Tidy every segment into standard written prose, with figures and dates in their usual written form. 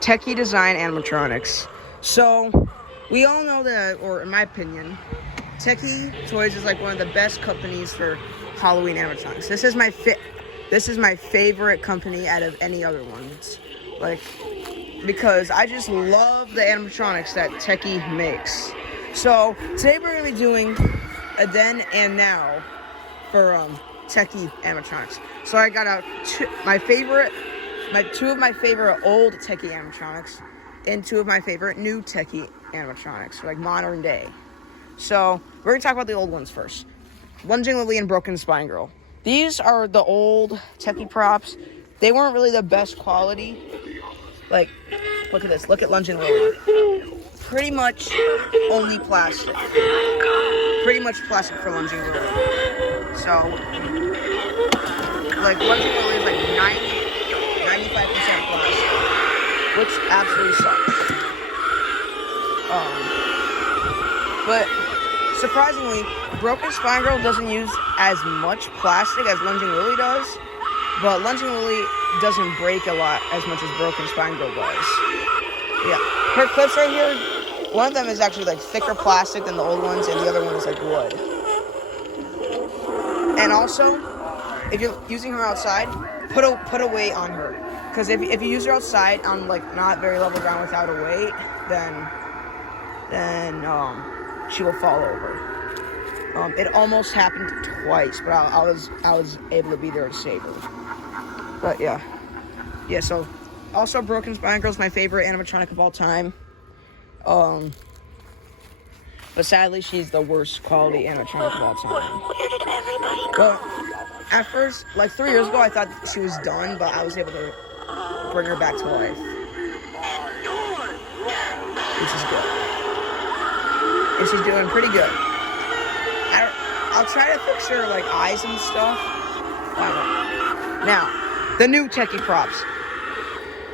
Tekky Design animatronics. So, we all know that, or in my opinion, Tekky Toys is like one of the best companies for Halloween animatronics. This is my favorite company out of any other ones. Like, because I just love the animatronics that Tekky makes. So, today we're going to be doing a then and now for Tekky animatronics. So I got out two of my favorite old Tekky animatronics and two of my favorite new Tekky animatronics, like modern day. So we're gonna talk about the old ones first. Lunging Lily and Broken Spine Girl. These are the old Tekky props. They weren't really the best quality. Like, look at this. Look at Lunging Lily. Pretty much only plastic. Pretty much plastic for Lunging Lily. So, like, Lunging Lily is like 95% plastic, which absolutely sucks. But surprisingly, Broken Spine Girl doesn't use as much plastic as Lunging Lily does, but Lunging Lily doesn't break a lot as much as Broken Spine Girl does. Yeah, her clips right here, one of them is actually like thicker plastic than the old ones, and the other one is like wood. And also, if you're using her outside, put a weight on her, because if you use her outside on like not very level ground without a weight, then she will fall over. It almost happened twice, but I was able to be there to save her. But yeah. So also Broken Spine Girl is my favorite animatronic of all time. But sadly, she's the worst quality animatronic of all time. Well, at first, like 3 years ago, I thought she was done, but I was able to bring her back to life, which is good. And she's doing pretty good. I'll try to fix her like eyes and stuff. Now, the new Tekky props.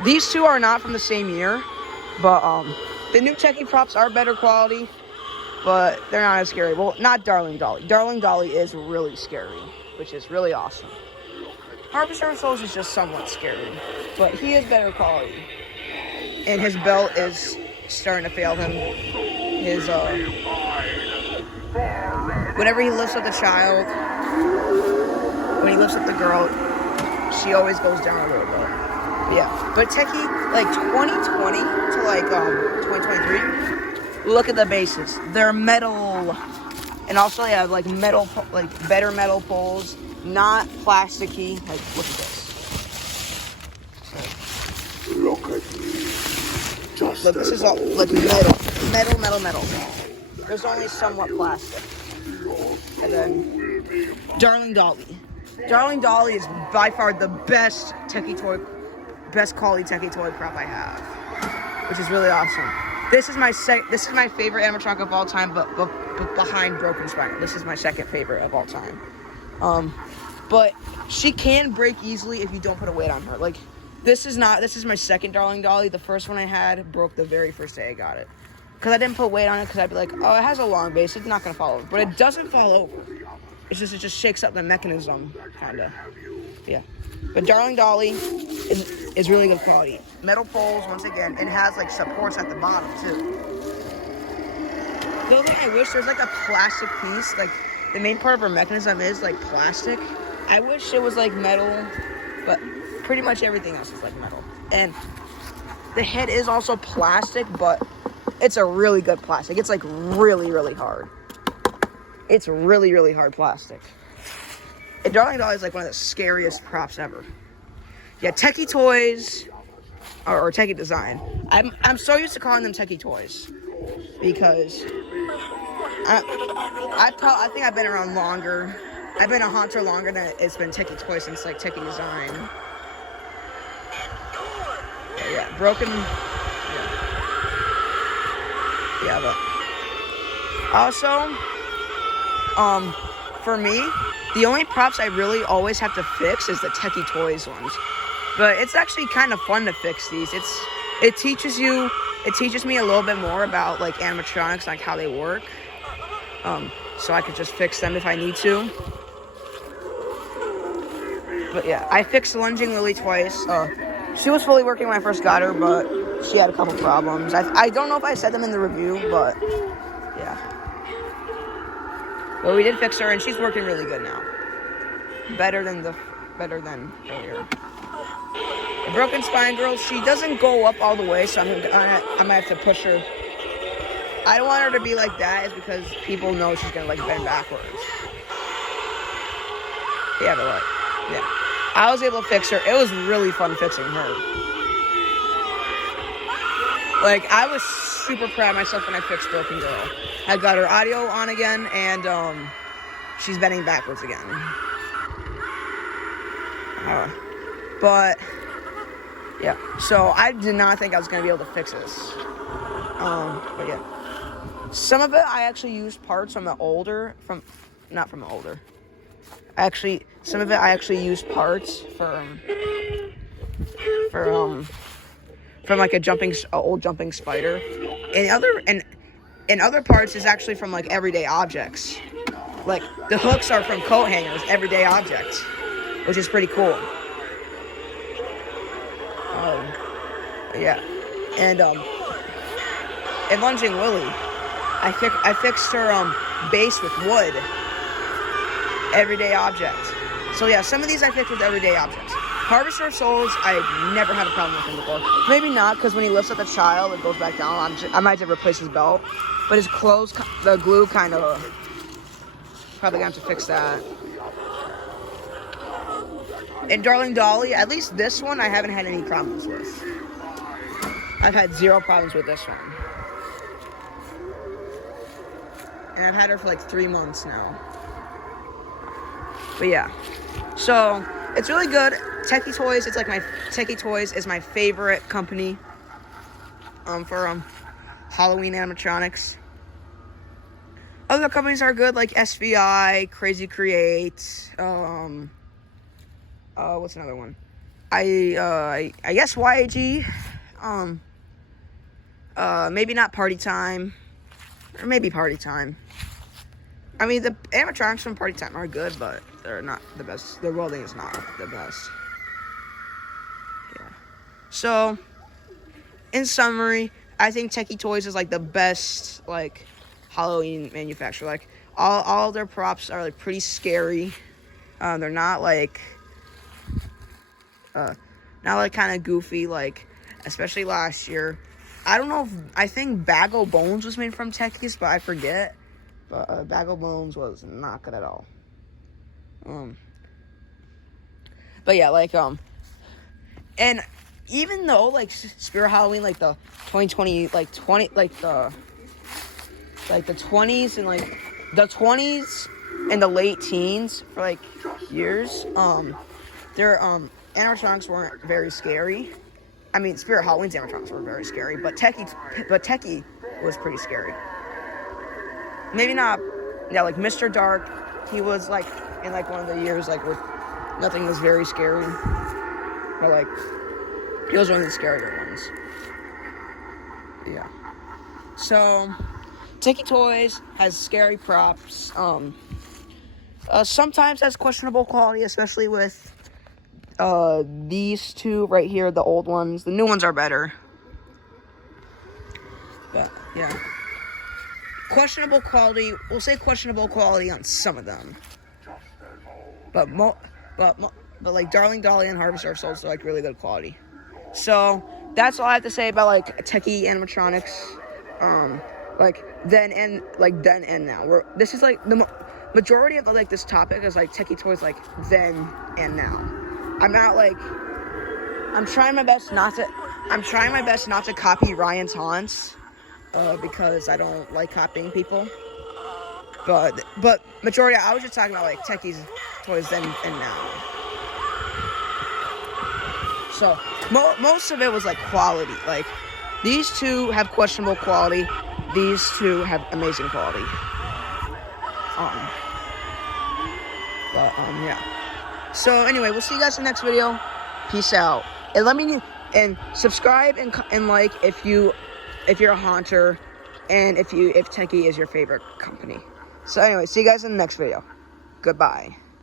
These two are not from the same year, but the new Tekky props are better quality, but they're not as scary. Well, not Darling Dolly. Darling Dolly is really scary, which is really awesome. Harvester of Souls is just somewhat scary, but he is better quality. And his belt is starting to fail him. His whenever he lifts up the child, when he lifts up the girl, she always goes down a little bit. But Tekky, like 2020 to like 2023, look at the bases. They're metal, and also they have like metal, like better metal poles, not plasticky. Like, look at this. Look at me. Look, this is all like metal. There's only somewhat plastic. And then Darling Dolly. Darling Dolly is by far the best quality Tekky toy prop I have, which is really awesome. This is my favorite animatronic of all time, but behind Broken Spine. This is my second favorite of all time. But she can break easily if you don't put a weight on her. Like, this is my second Darling Dolly. The first one I had broke the very first day I got it, because I didn't put weight on it, because I'd be like, oh, it has a long base, it's not gonna fall over. But it doesn't fall over. It just shakes up the mechanism, kinda. Yeah. But Darling Dolly is really good quality. Metal poles, once again. It has like supports at the bottom too. The only thing I wish there's like a plastic piece, like the main part of her mechanism is like plastic. I wish it was like metal, but pretty much everything else is like metal. And the head is also plastic, but it's a really good plastic. It's like really, really hard. It's really, really hard plastic. And Darling Dolly is like one of the scariest props ever. Yeah, Tekky Toys, or Tekky Design. I'm so used to calling them Tekky Toys, because I think I've been around longer. I've been a haunter longer than it's been Tekky Toys since like Tekky Design. But yeah, Broken. Yeah, but also, for me, the only props I really always have to fix is the Tekky Toys ones. But it's actually kind of fun to fix these. It teaches me a little bit more about like animatronics, like how they work. So I could just fix them if I need to. But yeah, I fixed Lunging Lily twice. She was fully working when I first got her, but she had a couple problems. I don't know if I said them in the review, but yeah. But we did fix her, and she's working really good now. Better than earlier. The broken spine girl, she doesn't go up all the way, so I might have to push her. I don't want her to be like that, is because people know she's gonna like bend backwards. Yeah, but yeah. I was able to fix her. It was really fun fixing her. Like, I was super proud of myself when I fixed Broken Girl. I got her audio on again, and she's bending backwards again. But yeah, so I did not think I was gonna be able to fix this. But yeah, some of it I actually used parts from the older, some of it I actually used parts from like a old jumping spider, and other parts is actually from like everyday objects. Like the hooks are from coat hangers, everyday objects, which is pretty cool. Yeah, and Lunging Willie, I fixed her base with wood, everyday object. So yeah, some of these I fixed with everyday objects. Harvester of Souls, I've never had a problem with him before. Maybe not, because when he lifts up the child, it goes back down. I might have to replace his belt, but his clothes, the glue kind of, probably gonna have to fix that. And Darling Dolly, at least this one, I haven't had any problems with. I've had 0 problems with this one. And I've had her for like 3 months now. But yeah. So, it's really good. Tekky Toys, Tekky Toys is my favorite company for Halloween animatronics. Other companies are good, like SVI, Crazy Create, what's another one? I guess YAG, maybe not Party Time, or maybe Party Time. I mean, the animatronics from Party Time are good, but they're not the best. Their welding is not the best. Yeah. So, in summary, I think Tekky Toys is like the best like Halloween manufacturer. Like all their props are like pretty scary. They're not like kind of goofy, like especially last year. I don't know I think Bag O' Bones was made from Tekky's, but I forget. But Bag O' Bones was not good at all. But yeah, like and even though like Spirit Halloween, like the 2020, like the 20s and like the 20s and the late teens for like years, their animatronics weren't very scary. I mean, Spirit Halloween's animatronics were very scary, but Tekky was pretty scary. Maybe not, yeah, like Mr. Dark, he was like in like one of the years like where nothing was very scary, but like he was one of the scarier ones. Yeah. So Tekky Toys has scary props. Sometimes has questionable quality, especially with these two right here, the old ones. The new ones are better. But yeah. Questionable quality. We'll say questionable quality on some of them. But like Darling Dolly and Harvester of Souls are like really good quality. So that's all I have to say about like Tekky animatronics. Like then and now. This is like the majority of like this topic is like Tekky Toys like then and now. I'm trying my best not to copy Ryan's haunts. Because I don't like copying people. But majority, I was just talking about like Tekky's Toys then and now. So most of it was like quality. Like these two have questionable quality. These two have amazing quality. Yeah. So anyway, we'll see you guys in the next video. Peace out. And let me subscribe and like if you're a haunter, and if Tekky is your favorite company. So anyway, see you guys in the next video. Goodbye.